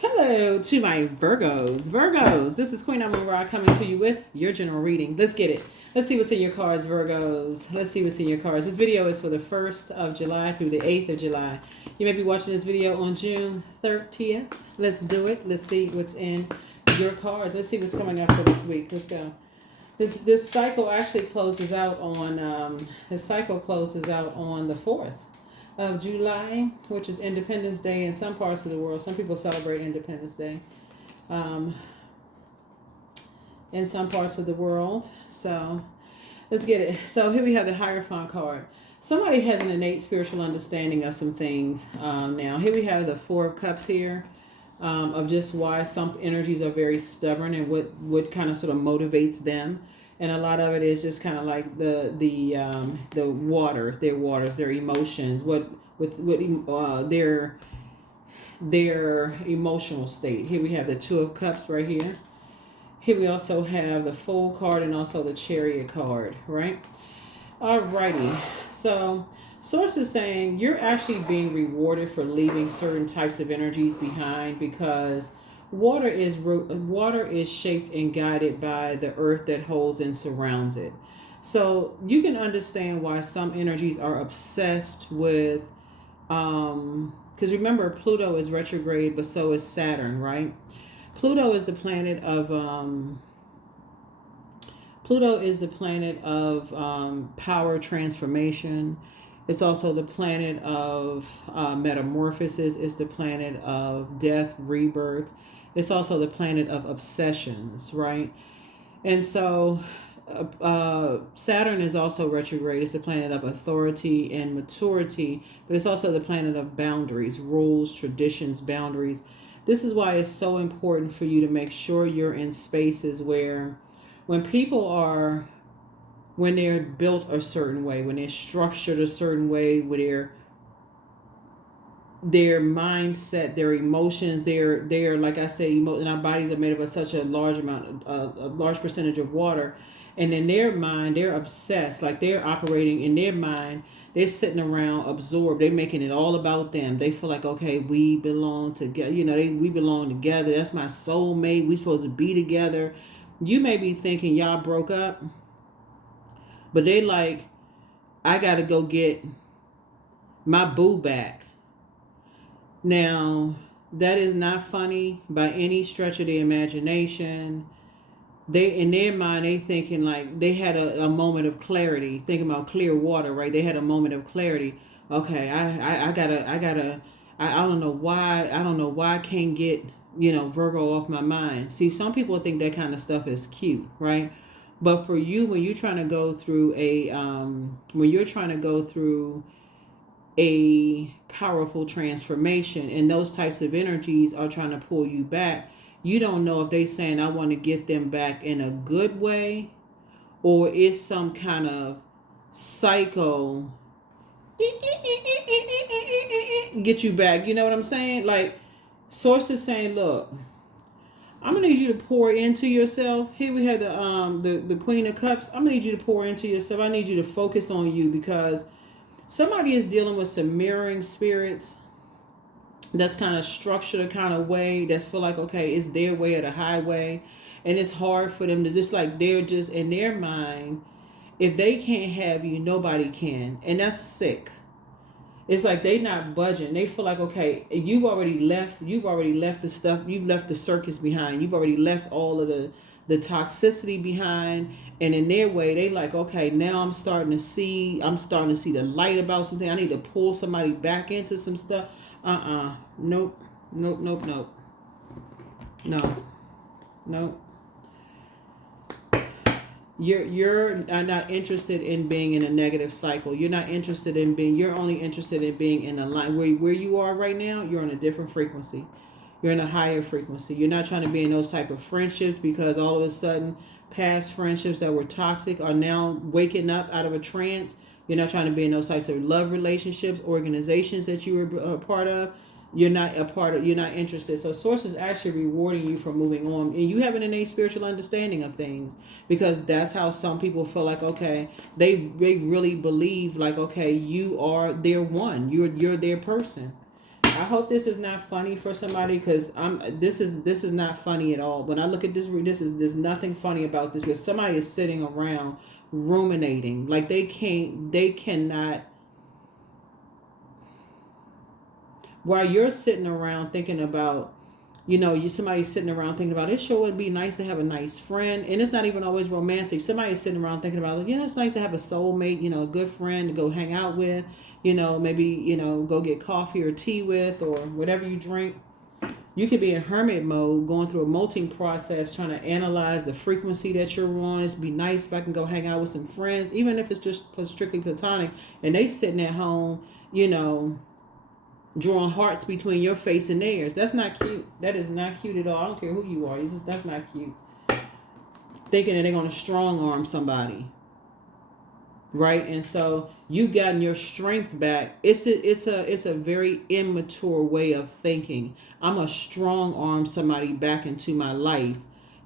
Hello to my Virgos. Virgos, this is Queen Amun Ra coming to you with your general reading. Let's get it. Let's see what's in your cards, Virgos. Let's see what's in your cards. This video is for the 1st of July through the 8th of July. You may be watching this video on June 30th. Let's do it. Let's see what's in your cards. Let's see what's coming up for this week. Let's go. This cycle actually closes out on the 4th of July, which is Independence Day in some parts of the world. Some people celebrate Independence Day in some parts of the world. So let's get it. So here we have the Hierophant card. Somebody has an innate spiritual understanding of some things. Now here we have the Four of Cups here, of just why some energies are very stubborn and what kind of sort of motivates them. And a lot of it is just kind of like the waters, their emotions, their emotional state. Here we have the Two of Cups right here. Here we also have the Fool card and also the Chariot card, right? Alrighty. So Source is saying you're actually being rewarded for leaving certain types of energies behind, because water is shaped and guided by the earth that holds and surrounds it. So you can understand why some energies are obsessed with, because remember, Pluto is retrograde, but so is Saturn, right? Pluto is the planet of power transformation. It's also the planet of metamorphosis. It's the planet of death, rebirth. It's also the planet of obsessions, right? And so Saturn is also retrograde. It's the planet of authority and maturity, but it's also the planet of boundaries, rules, traditions, boundaries. This is why it's so important for you to make sure you're in spaces where when they're built a certain way, when they're structured a certain way, with their mindset, their emotions, their like I say, and our bodies are made up of such a large percentage of water, and in their mind, they're obsessed, like they're operating in their mind. They're sitting around absorbed. They're making it all about them. They feel like, okay, we belong together. We belong together. That's my soulmate. We supposed to be together. You may be thinking y'all broke up, but they like, I got to go get my boo back. Now, that is not funny by any stretch of the imagination. In their mind, they thinking like they had a moment of clarity, thinking about clear water, right? They had a moment of clarity. Okay, I don't know why I can't get, Virgo off my mind. See, some people think that kind of stuff is cute, right? But for you, when you're trying to go through a powerful transformation, and those types of energies are trying to pull you back, you don't know if they saying I want to get them back in a good way, or it's some kind of psycho get you back. You know what I'm saying? Like, Source is saying, look, I'm gonna need you to pour into yourself. Here we have the Queen of Cups. I'm gonna need you to pour into yourself. I need you to focus on you, because somebody is dealing with some mirroring spirits that's kind of structured a kind of way that's feel like, okay, it's their way or the highway, and it's hard for them to just, like, they're just in their mind, if they can't have you, nobody can, and that's sick. It's like they not budging. They feel like, okay, you've already left the stuff, you've left the circus behind, you've already left all of the toxicity behind, and in their way, they like, okay, now I'm starting to see the light about something. I need to pull somebody back into some stuff. Nope. No. You're not interested in being in a negative cycle. You're not interested in being. You're only interested in being in a line where you are right now. You're on a different frequency. You're in a higher frequency. You're not trying to be in those type of friendships, because all of a sudden past friendships that were toxic are now waking up out of a trance. You're not trying to be in those types of love relationships, organizations that you were a part of. You're not interested. So Source is actually rewarding you for moving on. And you have an innate spiritual understanding of things, because that's how some people feel like, okay, they really believe like, okay, you are their one. You're their person. I hope this is not funny for somebody, because this is not funny at all. When I look at this, there's nothing funny about this, because somebody is sitting around ruminating, like they cannot. While you're sitting around thinking about, somebody's sitting around thinking about, it sure would be nice to have a nice friend. And it's not even always romantic. Somebody's sitting around thinking about, it's nice to have a soulmate, a good friend to go hang out with, maybe, go get coffee or tea with, or whatever you drink. You could be in hermit mode, going through a molting process, trying to analyze the frequency that you're on. It'd be nice if I can go hang out with some friends, even if it's just strictly platonic, and they sitting at home, drawing hearts between your face and theirs. That's not cute. That is not cute at all. I don't care who you are. That's not cute. Thinking that they're going to strong arm somebody, right? And so you gotten your strength back. It's a very immature way of thinking. I'm a strong arm somebody back into my life.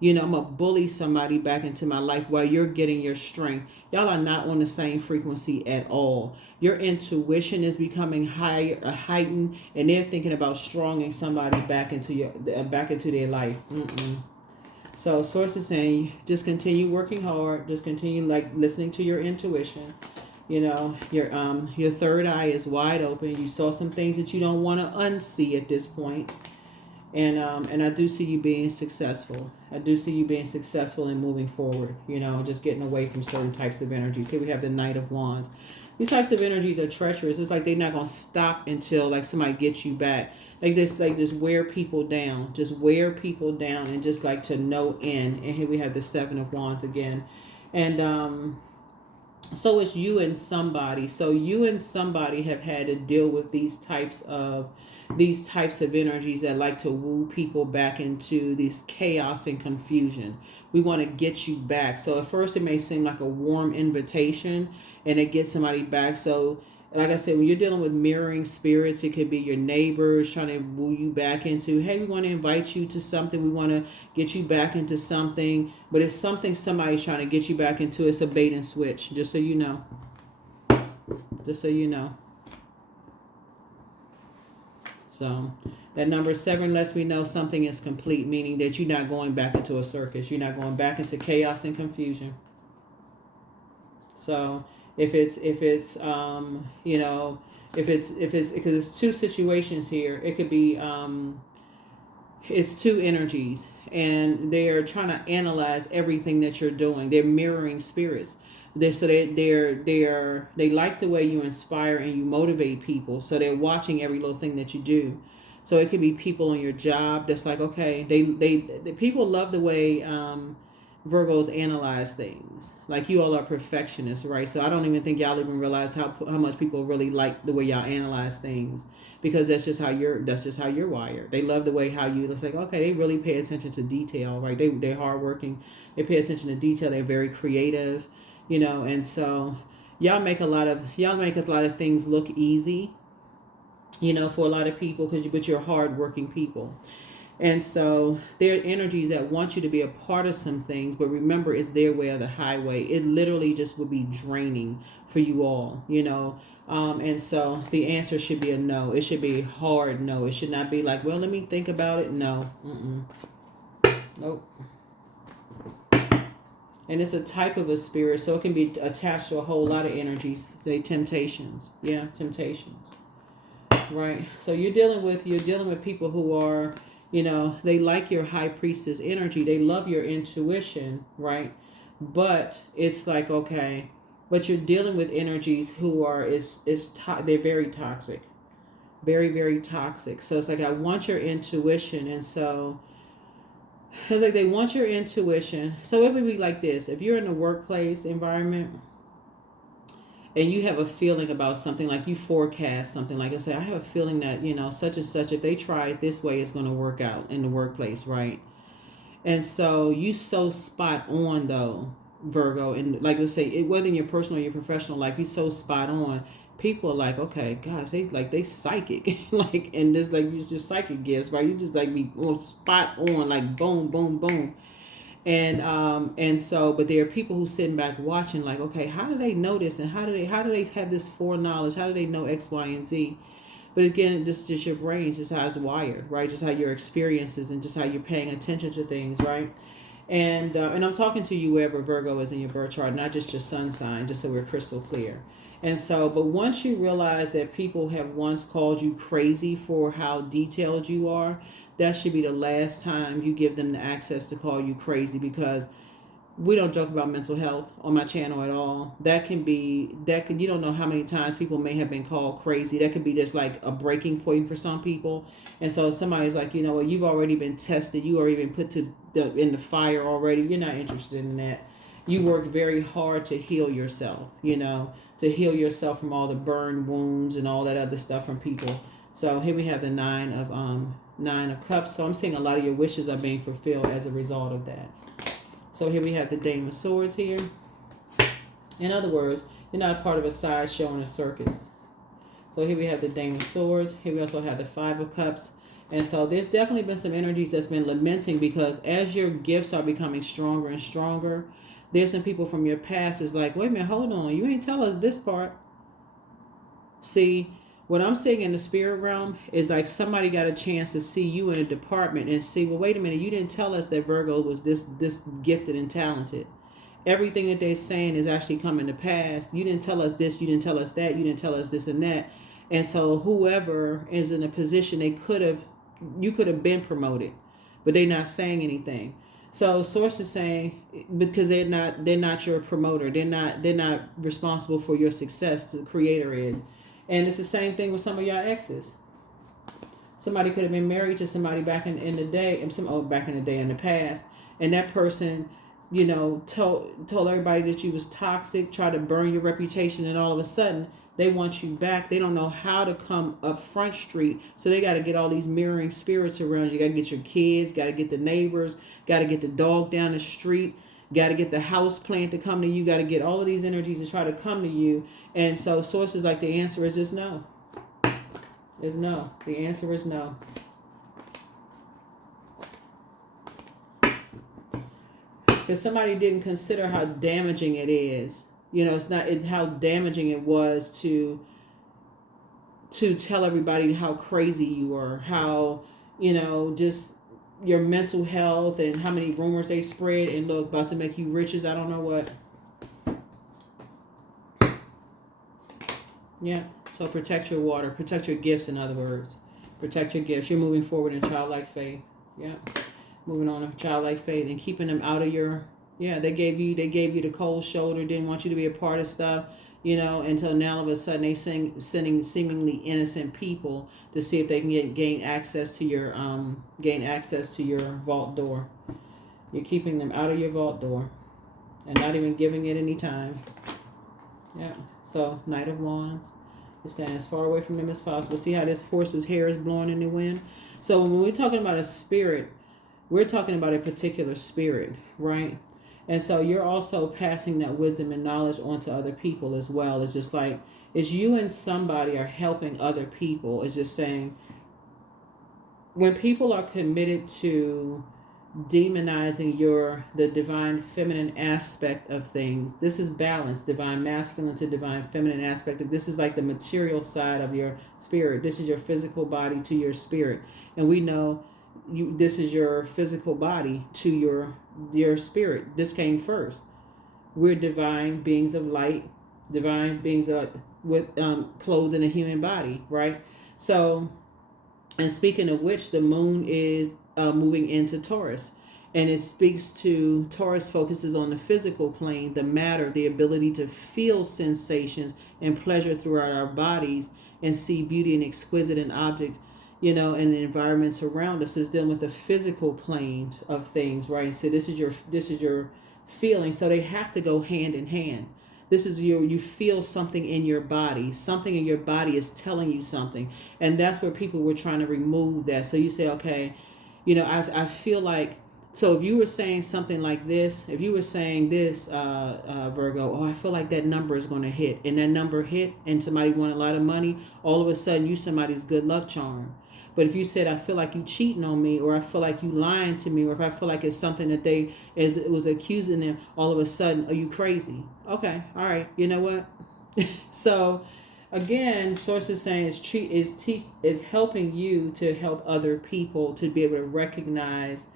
I'm a bully somebody back into my life while you're getting your strength. Y'all are not on the same frequency at all. Your intuition is becoming higher, heightened, and they're thinking about stronging somebody back into their life. So source is saying, just continue working hard. Just continue listening to your intuition. Your third eye is wide open. You saw some things that you don't want to unsee at this point. And I do see you being successful. I do see you being successful in moving forward, just getting away from certain types of energies. Here we have the Knight of Wands. These types of energies are treacherous. It's like they're not going to stop until somebody gets you back. Just wear people down. Just wear people down, and just to no end. And here we have the Seven of Wands again. And so it's you and somebody. So you and somebody have had to deal with these types of energies that like to woo people back into this chaos and confusion. We want to get you back. So at first it may seem like a warm invitation, and it gets somebody back. So like I said, when you're dealing with mirroring spirits, it could be your neighbors trying to woo you back into, hey, we want to invite you to something. We want to get you back into something. But if somebody's trying to get you back into, it's a bait and switch, just so you know. Just so you know. So that number 7 lets me know something is complete, meaning that you're not going back into a circus. You're not going back into chaos and confusion. So if it's because it's two situations here. It could be it's two energies, and they're trying to analyze everything that you're doing. They're mirroring spirits. They like the way you inspire and you motivate people. So they're watching every little thing that you do. So it could be people on your job that's like, okay, the people love the way Virgos analyze things. Like, you all are perfectionists, right? So I don't even think y'all even realize how much people really like the way y'all analyze things, because that's just how you're wired. They love the way how you. It's like, okay, they really pay attention to detail, right? They're hardworking. They pay attention to detail. They're very creative. And so y'all make a lot of things look easy, for a lot of people, but you're hardworking people. And so there are energies that want you to be a part of some things, but remember, it's their way or the highway. It literally just would be draining for you all, and so the answer should be a no. It should be a hard no. It should not be like, well, let me think about it. No. Nope. And it's a type of a spirit, so it can be attached to a whole lot of energies. Temptations. Yeah, temptations. Right. So you're dealing with people who are, they like your high priestess energy. They love your intuition, right? But it's like, okay, but you're dealing with energies who are they're very toxic. Very, very toxic. So it's like, I want your intuition, and so it's like they want your intuition. So it would be like this. If you're in a workplace environment and you have a feeling about something, like you forecast something, like I say, I have a feeling that, such and such, if they try it this way, it's going to work out in the workplace, right? And so you so spot on, though, Virgo, and like, let's say, whether in your personal or your professional life, you so spot on. People are like, okay, gosh, they psychic, like, and just like use your psychic gifts, right? You just like be spot on, like boom, boom, boom, and so, but there are people who sitting back watching, like, okay, how do they know this, and how do they have this foreknowledge? How do they know X, Y, and Z? But again, this is just your brain, it's just how it's wired, right? Just how your experiences and just how you're paying attention to things, right? And I'm talking to you wherever Virgo is in your birth chart, not just your sun sign, just so we're crystal clear. And so, but once you realize that people have once called you crazy for how detailed you are, that should be the last time you give them the access to call you crazy, because we don't joke about mental health on my channel at all. You don't know how many times people may have been called crazy. That could be just like a breaking point for some people. And so somebody's like, you know what, you've already been tested. You already been put in the fire already. You're not interested in that. You worked very hard to heal yourself, to heal yourself from all the burn wounds and all that other stuff from people. So here we have the Nine of Cups. So I'm seeing a lot of your wishes are being fulfilled as a result of that. So here we have the Dame of Swords here. In other words, you're not a part of a sideshow and a circus. So here we have the Dame of Swords. Here we also have the Five of Cups. And so there's definitely been some energies that's been lamenting, because as your gifts are becoming stronger and stronger, there's some people from your past is like, wait a minute, hold on. You ain't tell us this part. See, what I'm seeing in the spirit realm is like somebody got a chance to see you in a department and see, well, wait a minute, you didn't tell us that Virgo was this gifted and talented. Everything that they're saying is actually coming to pass. You didn't tell us this, you didn't tell us that, you didn't tell us this and that. And so whoever is in a position, you could have been promoted, but they're not saying anything. So source is saying, because they're not your promoter, they're not responsible for your success. The creator is. And it's the same thing with some of y'all exes. Somebody could have been married to somebody back in the day, back in the past, and that person, told everybody that you was toxic, tried to burn your reputation, and all of a sudden they want you back. They don't know how to come up Front Street, so they got to get all these mirroring spirits around you. Got to get your kids, got to get the neighbors, got to get the dog down the street, got to get the house plant to come to you, got to get all of these energies to try to come to you. And so sources like, the answer is just no. Is no. The answer is no. Because somebody didn't consider how damaging it is. How damaging it was to tell everybody how crazy you were, how, just your mental health and how many rumors they spread and look, about to make you rich as I don't know what. Yeah. So protect your water, protect your gifts, in other words. Protect your gifts. You're moving forward in childlike faith. Yeah. Moving on to childlike faith and keeping them out of your, they gave you the cold shoulder, didn't want you to be a part of stuff, until now all of a sudden they sending seemingly innocent people to see if they can gain access to your vault door. You're keeping them out of your vault door and not even giving it any time. Yeah. So Knight of Wands. You're staying as far away from them as possible. See how this horse's hair is blowing in the wind? So when we're talking about a spirit, we're talking about a particular spirit, right? And so you're also passing that wisdom and knowledge onto other people as well. It's just like, it's you and somebody are helping other people. It's just saying, when people are committed to demonizing the divine feminine aspect of things, this is balance, divine masculine to divine feminine aspect. This is like the material side of your spirit. This is your physical body to your spirit. And we know this is your physical body to your spirit. This came first. We're divine beings of light, divine beings with clothed in a human body, right? So, and speaking of which, the moon is moving into Taurus, and it speaks to Taurus focuses on the physical plane, the matter, the ability to feel sensations and pleasure throughout our bodies and see beauty and exquisite in objects, and the environments around us. Is dealing with the physical plane of things, right? So this is your feeling. So they have to go hand in hand. This is you feel something in your body. Something in your body is telling you something. And that's where people were trying to remove that. So you say, okay, I feel like, so if you were saying something like this, if you were saying this, Virgo, I feel like that number is going to hit, and that number hit, and somebody won a lot of money, all of a sudden you somebody's good luck charm. But if you said, I feel like you cheating on me, or I feel like you lying to me, or if I feel like it's something that it was accusing them, all of a sudden, are you crazy? Okay, all right, you know what? So again, source is saying is helping you to help other people to be able to recognize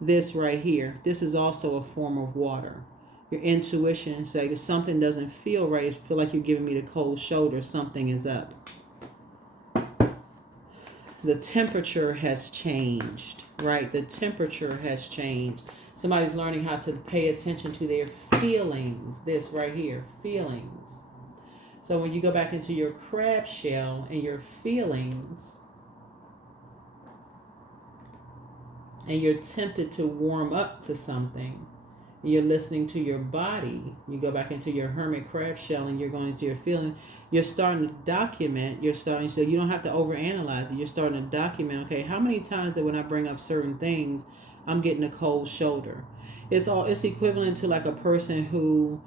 this right here. This is also a form of water. Your intuition say if something doesn't feel right, it feel like you're giving me the cold shoulder, something is up. The temperature has changed, right? The temperature has changed. Somebody's learning how to pay attention to their feelings. This right here, feelings. So when you go back into your crab shell and your feelings, and you're tempted to warm up to something, you're listening to your body, you go back into your hermit crab shell and you're going into your feeling, you're starting to document, so you don't have to overanalyze it. You're starting to document, okay, how many times that when I bring up certain things, I'm getting a cold shoulder. It's equivalent to like a person who,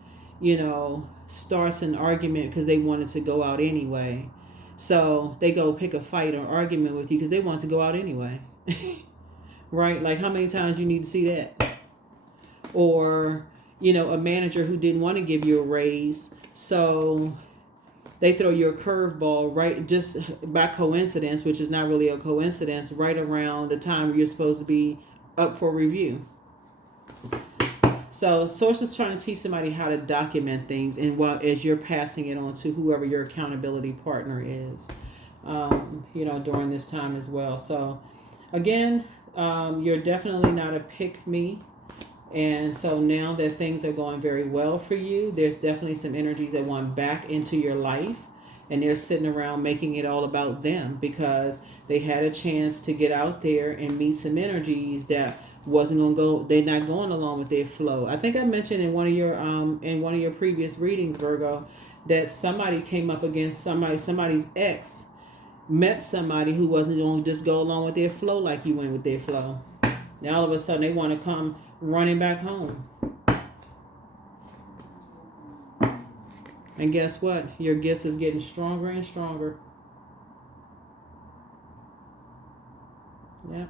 starts an argument because they wanted to go out anyway. So they go pick a fight or argument with you because they want to go out anyway. Right? Like how many times you need to see that? Or, a manager who didn't want to give you a raise. So they throw you a curveball right just by coincidence, which is not really a coincidence, right around the time you're supposed to be up for review. So source is trying to teach somebody how to document things, and as you're passing it on to whoever your accountability partner is, during this time as well. So again, you're definitely not a pick me. And so now that things are going very well for you, there's definitely some energies that want back into your life, and they're sitting around making it all about them because they had a chance to get out there and meet some energies that wasn't going to go, they're not going along with their flow. I think I mentioned in one of your previous readings, Virgo, that somebody came up against somebody's ex met somebody who wasn't going to just go along with their flow like you went with their flow. Now all of a sudden they want to come running back home. And guess what? Your gifts is getting stronger and stronger. Yeah.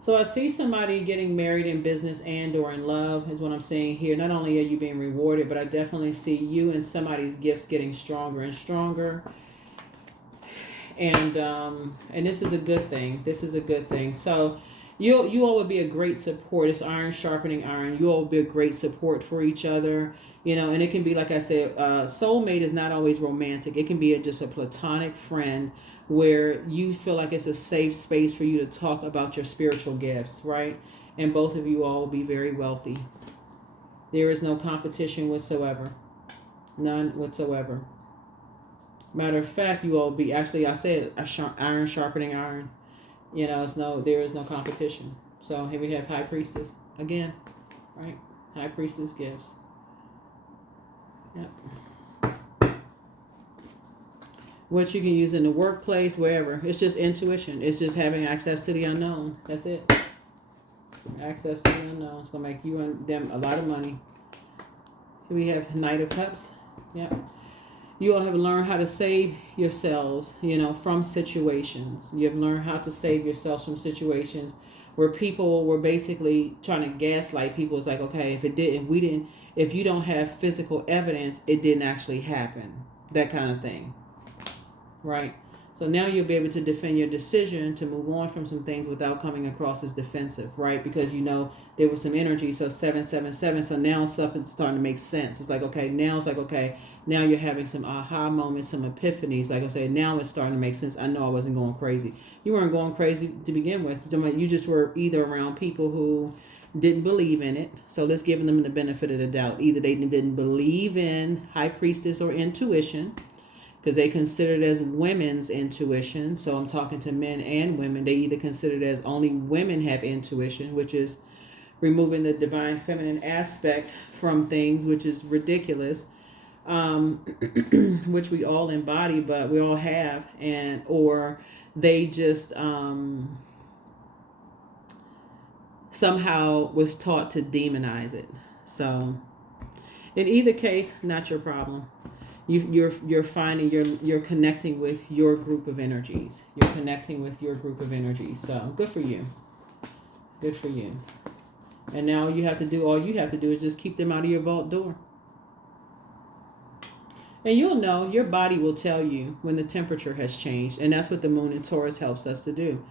So I see somebody getting married in business and or in love is what I'm saying here. Not only are you being rewarded, but I definitely see you and somebody's gifts getting stronger and stronger. And this is a good thing. This is a good thing. So you all would be a great support. It's iron sharpening iron. You all would be a great support for each other. And it can be, like I said, soulmate is not always romantic. It can be just a platonic friend where you feel like it's a safe space for you to talk about your spiritual gifts, right? And both of you all will be very wealthy. There is no competition whatsoever. None whatsoever. Matter of fact, you all be, actually I said iron sharpening iron. There is no competition. So here we have High Priestess again, right? High Priestess gifts. Yep. What you can use in the workplace, wherever. It's just intuition. It's just having access to the unknown. That's it. Access to the unknown. It's going to make you and them a lot of money. Here we have Knight of Cups. Yep. You all have learned how to save yourselves, from situations. You have learned how to save yourselves from situations where people were basically trying to gaslight people. It's like, okay, if you don't have physical evidence, it didn't actually happen. That kind of thing. Right? So now you'll be able to defend your decision to move on from some things without coming across as defensive, right? Because there was some energy. So 777. So now stuff is starting to make sense. It's like, okay, now you're having some aha moments, some epiphanies. Like I said, now it's starting to make sense. I know I wasn't going crazy. You weren't going crazy to begin with. You just were either around people who didn't believe in it. So let's give them the benefit of the doubt. Either they didn't believe in High Priestess or intuition, because they considered it as women's intuition. So I'm talking to men and women. They either considered it as only women have intuition, which is removing the divine feminine aspect from things, which is ridiculous, which we all embody, but we all have, or they just somehow was taught to demonize it. So in either case, not your problem. You're finding you're connecting with your group of energies. You're connecting with your group of energies. So good for you. Good for you. And now all you have to do is just keep them out of your vault door. And you'll know, your body will tell you when the temperature has changed. And that's what the moon in Taurus helps us to do.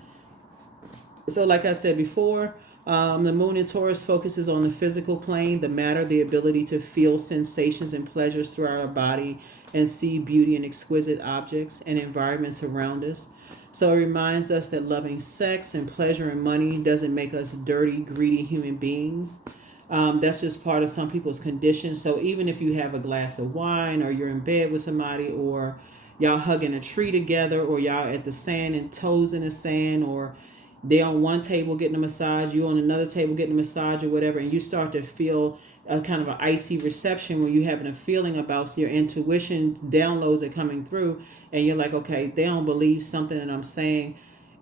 So like I said before, the moon in Taurus focuses on the physical plane, the matter, the ability to feel sensations and pleasures throughout our body and see beauty in exquisite objects and environments around us. So it reminds us that loving sex and pleasure and money doesn't make us dirty, greedy human beings. That's just part of some people's condition. So even if you have a glass of wine, or you're in bed with somebody, or y'all hugging a tree together, or y'all at the sand and toes in the sand, or they on one table getting a massage, you on another table getting a massage or whatever, and you start to feel a kind of an icy reception where you're having a feeling about your intuition, downloads are coming through, and you're like, okay, they don't believe something that I'm saying.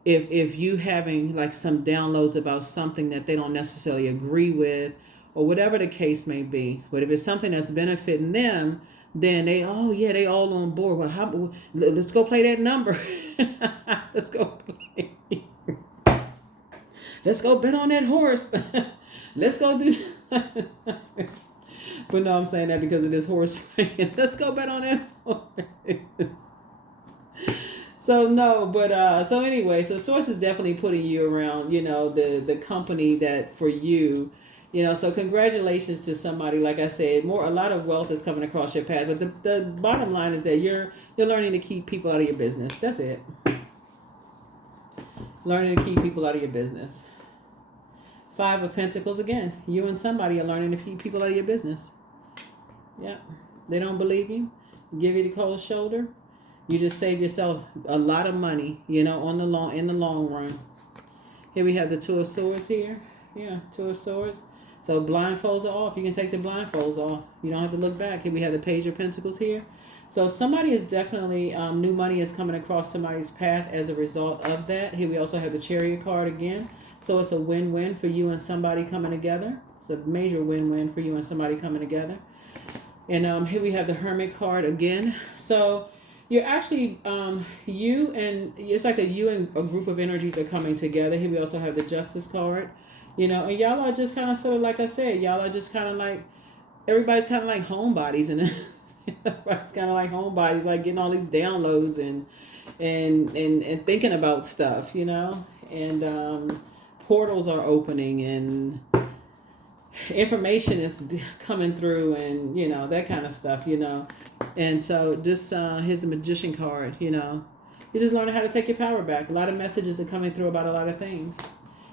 If you having like some downloads about something that they don't necessarily agree with, or whatever the case may be, but if it's something that's benefiting them, then they, oh yeah, they all on board. Well, let's go play that number. Let's go play. Let's go bet on that horse. Let's go do. But no, I'm saying that because of this horse. Let's go bet on that horse. So no, but so anyway, so Source is definitely putting you around, the company that for you, so congratulations to somebody. Like I said, a lot of wealth is coming across your path. But the bottom line is that you're learning to keep people out of your business. That's it. Learning to keep people out of your business. 5 of Pentacles again. You and somebody are learning to keep people out of your business. Yeah. They don't believe you. Give you the cold shoulder. You just save yourself a lot of money, in the long run. Here we have the 2 of Swords here. Yeah, 2 of Swords. So blindfolds are off. You can take the blindfolds off. You don't have to look back. Here we have the Page of Pentacles here. So somebody is definitely, new money is coming across somebody's path as a result of that. Here we also have the Chariot card again. So it's a win-win for you and somebody coming together. It's a major win-win for you and somebody coming together. And here we have the Hermit card again. So you're actually, it's like you and a group of energies are coming together. Here we also have the Justice card. And y'all are just kind of sort of, like I said, y'all are just kind of like, everybody's kind of like homebodies. And everybody's kind of like homebodies, like getting all these downloads and thinking about stuff, and portals are opening and information is coming through and, that kind of stuff, And so just, here's the Magician card, you're just learning how to take your power back. A lot of messages are coming through about a lot of things.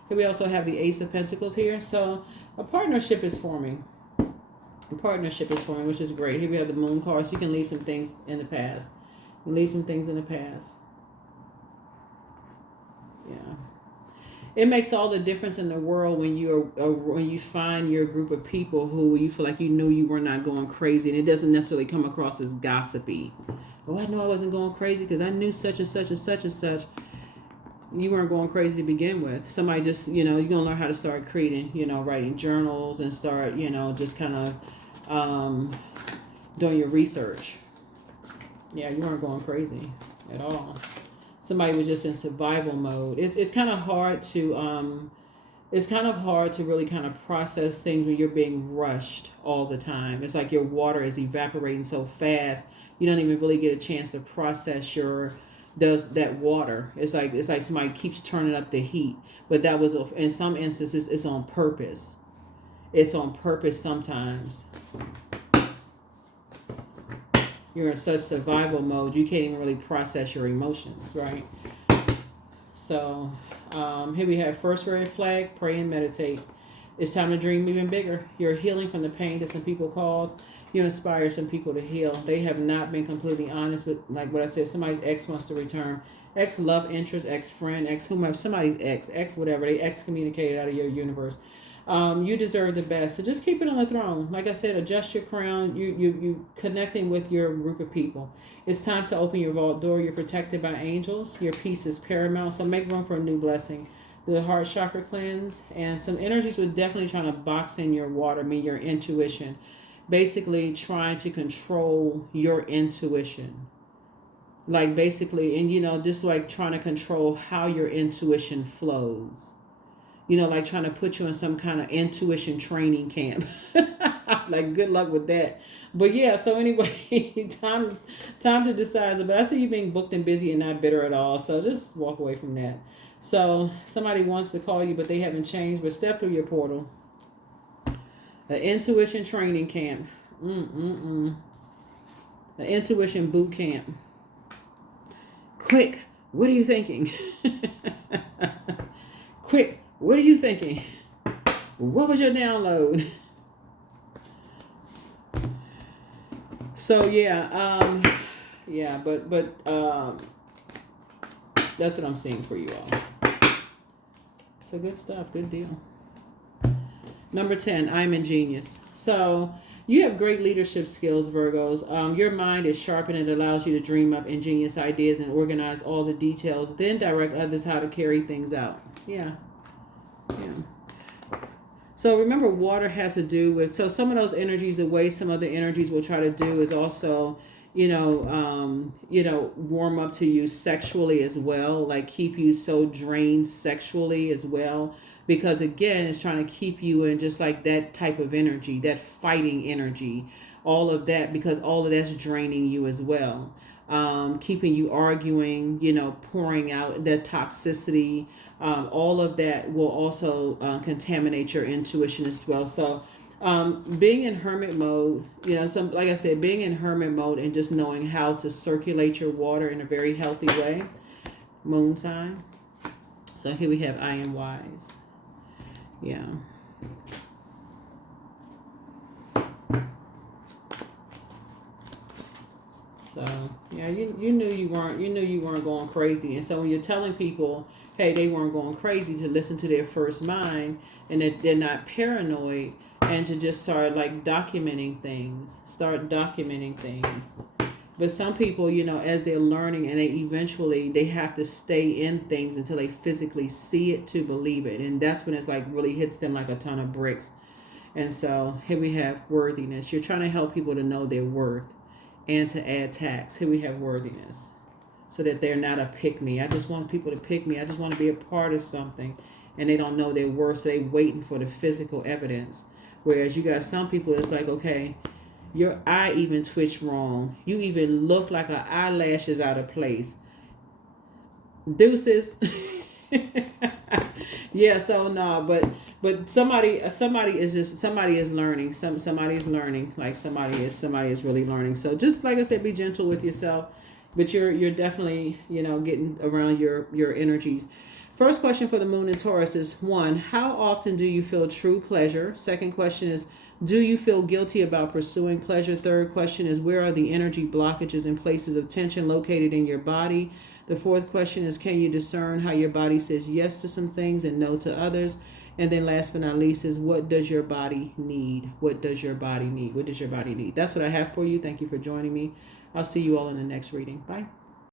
Here we also have the Ace of Pentacles here. So a partnership is forming. Which is great. Here we have the Moon card, so you can leave some things in the past. Yeah. It makes all the difference in the world when you find your group of people who you feel like you knew you were not going crazy, and it doesn't necessarily come across as gossipy. Oh, I know I wasn't going crazy because I knew such and such and such and such. You weren't going crazy to begin with. Somebody just, you're going to learn how to start creating, writing journals and start, just kind of doing your research. Yeah, you weren't going crazy at all. Somebody was just in survival mode. It's kind of hard to really kind of process things when you're being rushed all the time. It's like your water is evaporating so fast, you don't even really get a chance to process that water. It's like somebody keeps turning up the heat. But that was, in some instances, it's on purpose. It's on purpose sometimes. You're in such survival mode, you can't even really process your emotions, right? So, here we have first red flag, pray and meditate. It's time to dream even bigger. You're healing from the pain that some people cause. You inspire some people to heal. They have not been completely honest with, like what I said, somebody's ex wants to return. Ex love interest, ex friend, ex whomever, somebody's ex whatever. They excommunicated out of your universe. You deserve the best. So just keep it on the throne. Like I said, adjust your crown. You connecting with your group of people. It's time to open your vault door. You're protected by angels. Your peace is paramount. So make room for a new blessing. The heart chakra cleanse. And some energies were definitely trying to box in your water, your intuition. Basically trying to control your intuition. Like basically, and just like trying to control how your intuition flows. Like trying to put you in some kind of intuition training camp. Like, good luck with that. But yeah, so anyway, time to decide. So, but I see you being booked and busy and not bitter at all. So just walk away from that. So somebody wants to call you, but they haven't changed. But step through your portal. The intuition training camp. The intuition boot camp. Quick, what are you thinking? Quick, what are you thinking? What was your download? So yeah, that's what I'm seeing for you all. So good stuff, good deal. Number 10, I'm ingenious. So you have great leadership skills, Virgos. Your mind is sharp and it allows you to dream up ingenious ideas and organize all the details, then direct others how to carry things out. Yeah. So remember, water has to do with, so some of those energies, the way some other energies will try to do is also, warm up to you sexually as well, like keep you so drained sexually as well. Because again, it's trying to keep you in just like that type of energy, that fighting energy, all of that, because all of that's draining you as well. Keeping you arguing, pouring out that toxicity, all of that will also contaminate your intuition as well. So being in hermit mode, like I said, being in hermit mode and just knowing how to circulate your water in a very healthy way. Moon sign. So here we have I am wise. Yeah. So yeah, you knew you weren't going crazy. And so when you're telling people, hey, they weren't going crazy, to listen to their first mind and that they're not paranoid, and to just start like documenting things. But some people, as they're learning and they have to stay in things until they physically see it to believe it. And that's when it's like really hits them like a ton of bricks. And so here we have worthiness. You're trying to help people to know their worth and to add tax. Here we have worthiness, so that they're not a pick me. I just want people to pick me. I just want to be a part of something, and they don't know their worth, so they waiting for the physical evidence. Whereas you got some people, it's like, okay, your eye even twitched wrong. You even look like an eyelash is out of place. Deuces. Yeah, so no, but somebody is learning. Somebody is learning. Like somebody is really learning. So just like I said, be gentle with yourself. But you're definitely, getting around your energies. First question for the moon in Taurus is 1, how often do you feel true pleasure? Second question is, do you feel guilty about pursuing pleasure? Third question is, where are the energy blockages and places of tension located in your body? The fourth question is, can you discern how your body says yes to some things and no to others? And then last but not least is, what does your body need? What does your body need? What does your body need? That's what I have for you. Thank you for joining me. I'll see you all in the next reading. Bye.